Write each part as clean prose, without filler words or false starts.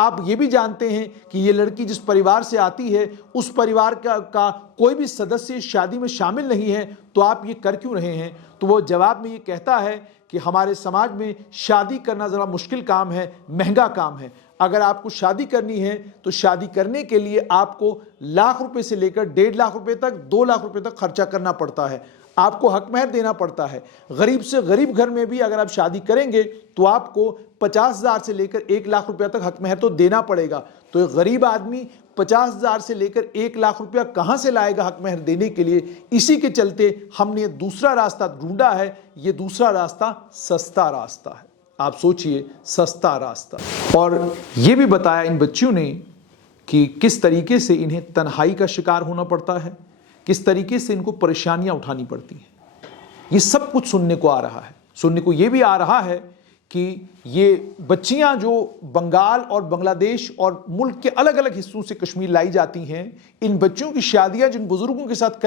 آپ یہ بھی جانتے ہیں کہ یہ لڑکی جس پریوار سے آتی ہے اس پریوار کا کوئی بھی سدسیہ شادی میں شامل نہیں ہے، تو آپ یہ کر کیوں رہے ہیں؟ تو وہ جواب میں یہ کہتا ہے کہ ہمارے سماج میں شادی کرنا ذرا مشکل کام ہے، مہنگا کام ہے۔ اگر آپ کو شادی کرنی ہے تو شادی کرنے کے لیے آپ کو لاکھ روپے سے لے کر 1.5 لاکھ روپے تک، 2 لاکھ روپے تک خرچہ کرنا پڑتا ہے، آپ کو حق مہر دینا پڑتا ہے۔ غریب سے غریب گھر میں بھی اگر آپ شادی کریں گے تو آپ کو 50,000 سے لے کر 1 لاکھ روپے تک حق مہر تو دینا پڑے گا۔ تو ایک غریب آدمی 50,000 سے لے کر 1 لاکھ روپیہ کہاں سے لائے گا حق مہر دینے کے لیے؟ اسی کے چلتے ہم نے دوسرا راستہ ڈھونڈا ہے۔ یہ دوسرا راستہ سستا راستہ ہے۔ آپ سوچئے، سستا راستہ۔ اور یہ بھی بتایا ان بچیوں نے کہ کس طریقے سے انہیں تنہائی کا شکار ہونا پڑتا ہے، کس طریقے سے ان کو پریشانیاں اٹھانی پڑتی ہیں۔ یہ سب کچھ سننے کو آ رہا ہے۔ سننے کو یہ بھی آ رہا ہے کہ یہ بچیاں جو بنگال اور بنگلہ دیش اور ملک کے الگ الگ حصوں سے کشمیر لائی جاتی ہیں، ان بچوں کی شادیاں جن بزرگوں کے ساتھ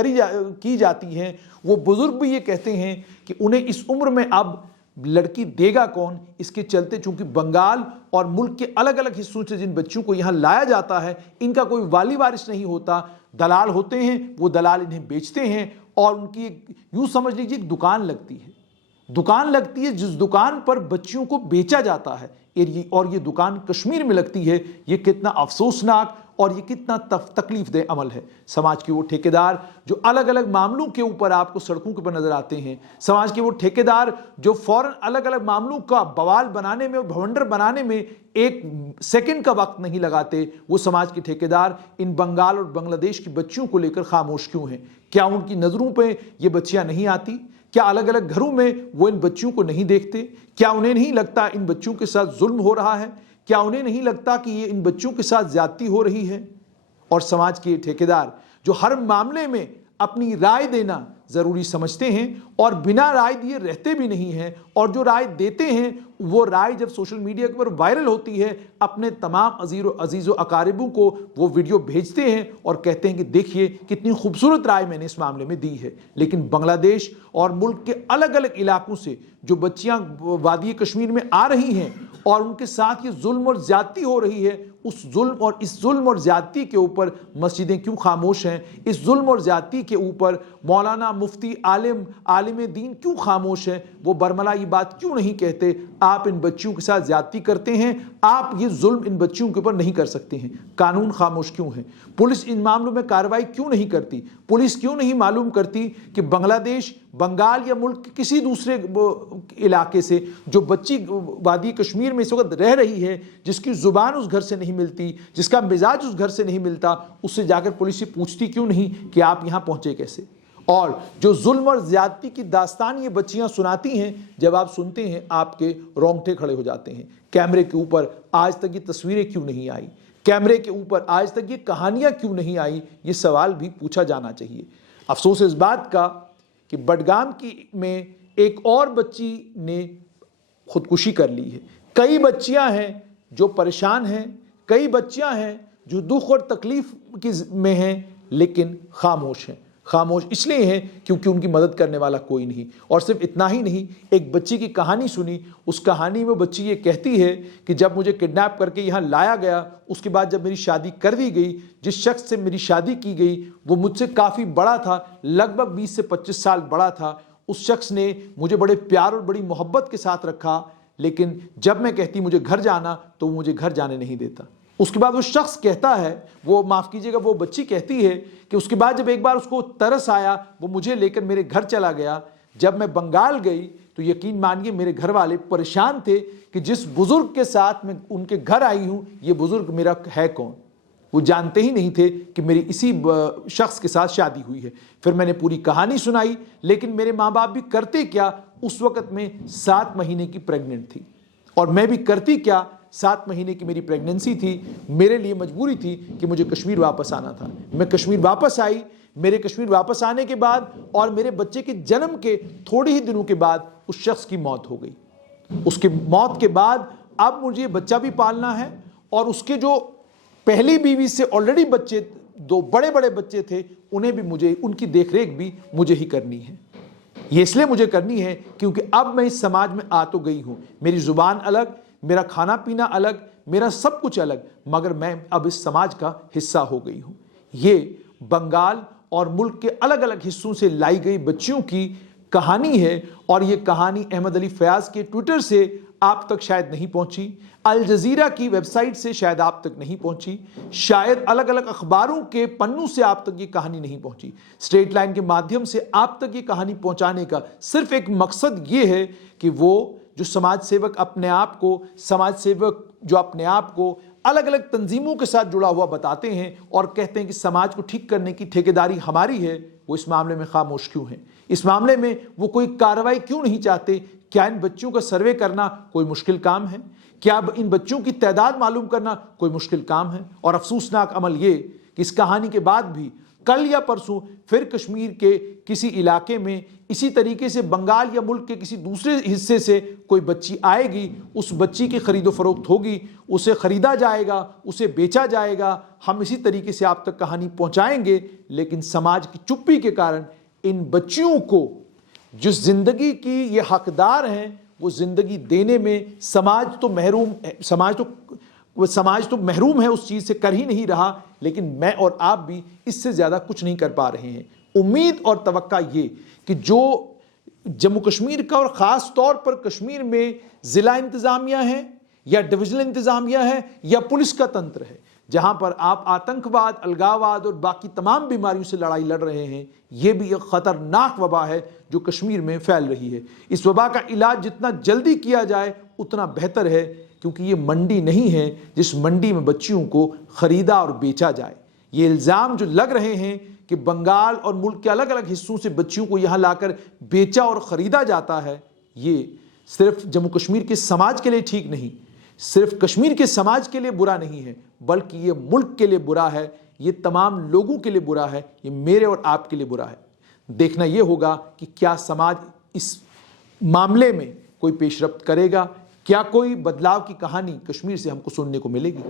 کی جاتی ہیں، وہ بزرگ بھی یہ کہتے ہیں کہ انہیں اس عمر میں اب لڑکی دے گا کون؟ اس کے چلتے چونکہ بنگال اور ملک کے الگ الگ حصوں سے جن بچوں کو یہاں لایا جاتا ہے، ان کا کوئی والی وارث نہیں ہوتا، دلال ہوتے ہیں، وہ دلال انہیں بیچتے ہیں، اور ان کی یوں سمجھ لیجیے ایک دکان لگتی ہے، جس دکان پر بچیوں کو بیچا جاتا ہے، اور یہ دکان کشمیر میں لگتی ہے۔ یہ کتنا افسوسناک اور یہ کتنا تکلیف دہ عمل ہے۔ سماج کے وہ ٹھیکیدار جو الگ الگ معاملوں کے اوپر آپ کو سڑکوں کے پر نظر آتے ہیں، سماج کے وہ ٹھیکیدار جو فوراً الگ الگ معاملوں کا بوال بنانے میں اور بھونڈر بنانے میں ایک سیکنڈ کا وقت نہیں لگاتے، وہ سماج کے ٹھیکیدار ان بنگال اور بنگلہ دیش کی بچیوں کو لے کر خاموش کیوں ہیں؟ کیا ان کی نظروں پہ یہ بچیاں نہیں آتی؟ کیا الگ الگ گھروں میں وہ ان بچیوں کو نہیں دیکھتے؟ کیا انہیں نہیں لگتا ان بچوں کے ساتھ ظلم ہو رہا ہے؟ کیا انہیں نہیں لگتا کہ یہ ان بچوں کے ساتھ زیادتی ہو رہی ہے؟ اور سماج کے ٹھیکیدار جو ہر معاملے میں اپنی رائے دینا ضروری سمجھتے ہیں اور بنا رائے دیے رہتے بھی نہیں ہیں، اور جو رائے دیتے ہیں وہ رائے جب سوشل میڈیا پر وائرل ہوتی ہے، اپنے تمام عزیز و اقاربوں کو وہ ویڈیو بھیجتے ہیں اور کہتے ہیں کہ دیکھیے کتنی خوبصورت رائے میں نے اس معاملے میں دی ہے۔ لیکن بنگلہ دیش اور ملک کے الگ الگ علاقوں سے جو بچیاں وادی کشمیر میں آ رہی ہیں اور ان کے ساتھ یہ ظلم اور زیادتی ہو رہی ہے، اس ظلم اور زیادتی کے اوپر مسجدیں کیوں خاموش ہیں؟ اس ظلم اور زیادتی کے اوپر مولانا، مفتی، عالم دین کیوں خاموش ہیں؟ وہ برملا یہ بات کیوں نہیں کہتے؟ آپ ان بچیوں کے ساتھ زیادتی کرتے ہیں، آپ یہ ظلم ان بچیوں کے اوپر نہیں کر سکتے ہیں۔ قانون خاموش کیوں ہے؟ پولیس ان معاملوں میں کارروائی کیوں نہیں کرتی؟ پولیس کیوں نہیں معلوم کرتی کہ بنگلہ دیش، بنگال یا ملک کے کسی دوسرے علاقے سے جو بچی وادی کشمیر میں اس وقت رہ رہی ہے، جس کی زبان اس گھر سے نہیں ملتی، جس کا مزاج اس گھر سے نہیں ملتا، اس سے جا کر پولیس سے پوچھتی کیوں نہیں کہ آپ یہاں پہنچے کیسے؟ اور جو ظلم اور زیادتی کی داستان یہ بچیاں سناتی ہیں، جب آپ سنتے ہیں آپ کے رونگٹے کھڑے ہو جاتے ہیں۔ کیمرے کے اوپر آج تک یہ تصویریں کیوں نہیں آئی؟ کیمرے کے اوپر آج تک یہ کہانیاں کیوں نہیں آئی؟ یہ سوال بھی پوچھا جانا چاہیے۔ افسوس اس بات کا کہ بڈگام میں ایک اور بچی نے خودکشی کر لی ہے۔ کئی بچیاں ہیں جو پریشان ہیں، کئی بچیاں ہیں جو دکھ اور تکلیف میں ہیں، لیکن خاموش ہیں۔ خاموش اس لیے ہیں کیونکہ ان کی مدد کرنے والا کوئی نہیں۔ اور صرف اتنا ہی نہیں، ایک بچی کی کہانی سنی، اس کہانی میں بچی یہ کہتی ہے کہ جب مجھے کڈنیپ کر کے یہاں لایا گیا، اس کے بعد جب میری شادی کر دی گئی، جس شخص سے میری شادی کی گئی وہ مجھ سے کافی بڑا تھا، لگ بھگ 20 سے 25 سال بڑا تھا۔ اس شخص نے مجھے بڑے پیار اور بڑی محبت کے ساتھ رکھا، لیکن جب میں کہتی مجھے گھر جانا تو وہ مجھے گھر جانے نہیں دیتا۔ اس کے بعد وہ شخص کہتا ہے، وہ معاف کیجیے گا، وہ بچی کہتی ہے کہ اس کے بعد جب ایک بار اس کو ترس آیا، وہ مجھے لے کر میرے گھر چلا گیا۔ جب میں بنگال گئی تو یقین مانیے میرے گھر والے پریشان تھے کہ جس بزرگ کے ساتھ میں ان کے گھر آئی ہوں، یہ بزرگ میرا ہے کون؟ وہ جانتے ہی نہیں تھے کہ میری اسی شخص کے ساتھ شادی ہوئی ہے۔ پھر میں نے پوری کہانی سنائی، لیکن میرے ماں باپ بھی کرتے کیا؟ اس وقت میں 7 مہینے کی پریگننٹ تھی، اور میں بھی کرتی کیا؟ 7 مہینے کی میری پریگننسی تھی، میرے لیے مجبوری تھی کہ مجھے کشمیر واپس آنا تھا۔ میں کشمیر واپس آئی۔ میرے کشمیر واپس آنے کے بعد اور میرے بچے کے جنم کے تھوڑی ہی دنوں کے بعد اس شخص کی موت ہو گئی۔ اس کی موت کے بعد اب مجھے بچہ بھی پالنا ہے، اور اس کے جو پہلی بیوی سے آلریڈی بچے، 2 بڑے بڑے بچے تھے، انہیں بھی مجھے، ان کی دیکھ ریکھ بھی مجھے ہی کرنی ہے۔ یہ اس لیے مجھے کرنی ہے کیونکہ اب میں اس سماج میں آ تو گئی ہوں، میری زبان الگ، میرا کھانا پینا الگ، میرا سب کچھ الگ، مگر میں اب اس سماج کا حصہ ہو گئی ہوں۔ یہ بنگال اور ملک کے الگ الگ حصوں سے لائی گئی بچیوں کی کہانی ہے، اور یہ کہانی احمد علی فیاض کے ٹویٹر سے آپ تک شاید نہیں پہنچی، الجزیرہ کی ویب سائٹ سے شاید آپ تک نہیں پہنچی، شاید الگ الگ اخباروں کے پنوں سے آپ تک یہ کہانی نہیں پہنچی۔ اسٹریٹ لائن کے مادھیم سے آپ تک یہ کہانی پہنچانے کا صرف ایک مقصد یہ ہے کہ وہ جو سماج سیوک اپنے آپ کو الگ الگ تنظیموں کے ساتھ جڑا ہوا بتاتے ہیں اور کہتے ہیں کہ سماج کو ٹھیک کرنے کی ٹھیکیداری ہماری ہے، وہ اس معاملے میں خاموش کیوں ہیں؟ اس معاملے میں وہ کوئی کارروائی کیوں نہیں چاہتے؟ کیا ان بچوں کا سروے کرنا کوئی مشکل کام ہے؟ کیا ان بچوں کی تعداد معلوم کرنا کوئی مشکل کام ہے؟ اور افسوسناک عمل یہ کہ اس کہانی کے بعد بھی کل یا پرسوں پھر کشمیر کے کسی علاقے میں اسی طریقے سے بنگال یا ملک کے کسی دوسرے حصے سے کوئی بچی آئے گی، اس بچی کی خرید و فروخت ہوگی، اسے خریدا جائے گا، اسے بیچا جائے گا، ہم اسی طریقے سے آپ تک کہانی پہنچائیں گے، لیکن سماج کی چپی کے کارن ان بچیوں کو جس زندگی کی یہ حقدار ہیں وہ زندگی دینے میں سماج تو محروم ہے، اس چیز سے کر ہی نہیں رہا، لیکن میں اور آپ بھی اس سے زیادہ کچھ نہیں کر پا رہے ہیں۔ امید اور توقع یہ کہ جو جموں کشمیر کا اور خاص طور پر کشمیر میں ضلع انتظامیہ ہے یا ڈویژنل انتظامیہ ہے یا پولیس کا تنتر ہے، جہاں پر آپ آتنکواد، الگاواد اور باقی تمام بیماریوں سے لڑائی لڑ رہے ہیں، یہ بھی ایک خطرناک وبا ہے جو کشمیر میں پھیل رہی ہے۔ اس وبا کا علاج جتنا جلدی کیا جائے اتنا بہتر ہے، کیونکہ یہ منڈی نہیں ہے جس منڈی میں بچیوں کو خریدا اور بیچا جائے۔ یہ الزام جو لگ رہے ہیں کہ بنگال اور ملک کے الگ الگ حصوں سے بچیوں کو یہاں لا کر بیچا اور خریدا جاتا ہے، یہ صرف جموں کشمیر کے سماج کے لیے ٹھیک نہیں، صرف کشمیر کے سماج کے لیے برا نہیں ہے، بلکہ یہ ملک کے لیے برا ہے، یہ تمام لوگوں کے لیے برا ہے، یہ میرے اور آپ کے لیے برا ہے۔ دیکھنا یہ ہوگا کہ کیا سماج اس معاملے میں کوئی پیش رفت کرے گا، کیا کوئی بدلاؤ کی کہانی کشمیر سے ہم کو سننے کو ملے گی۔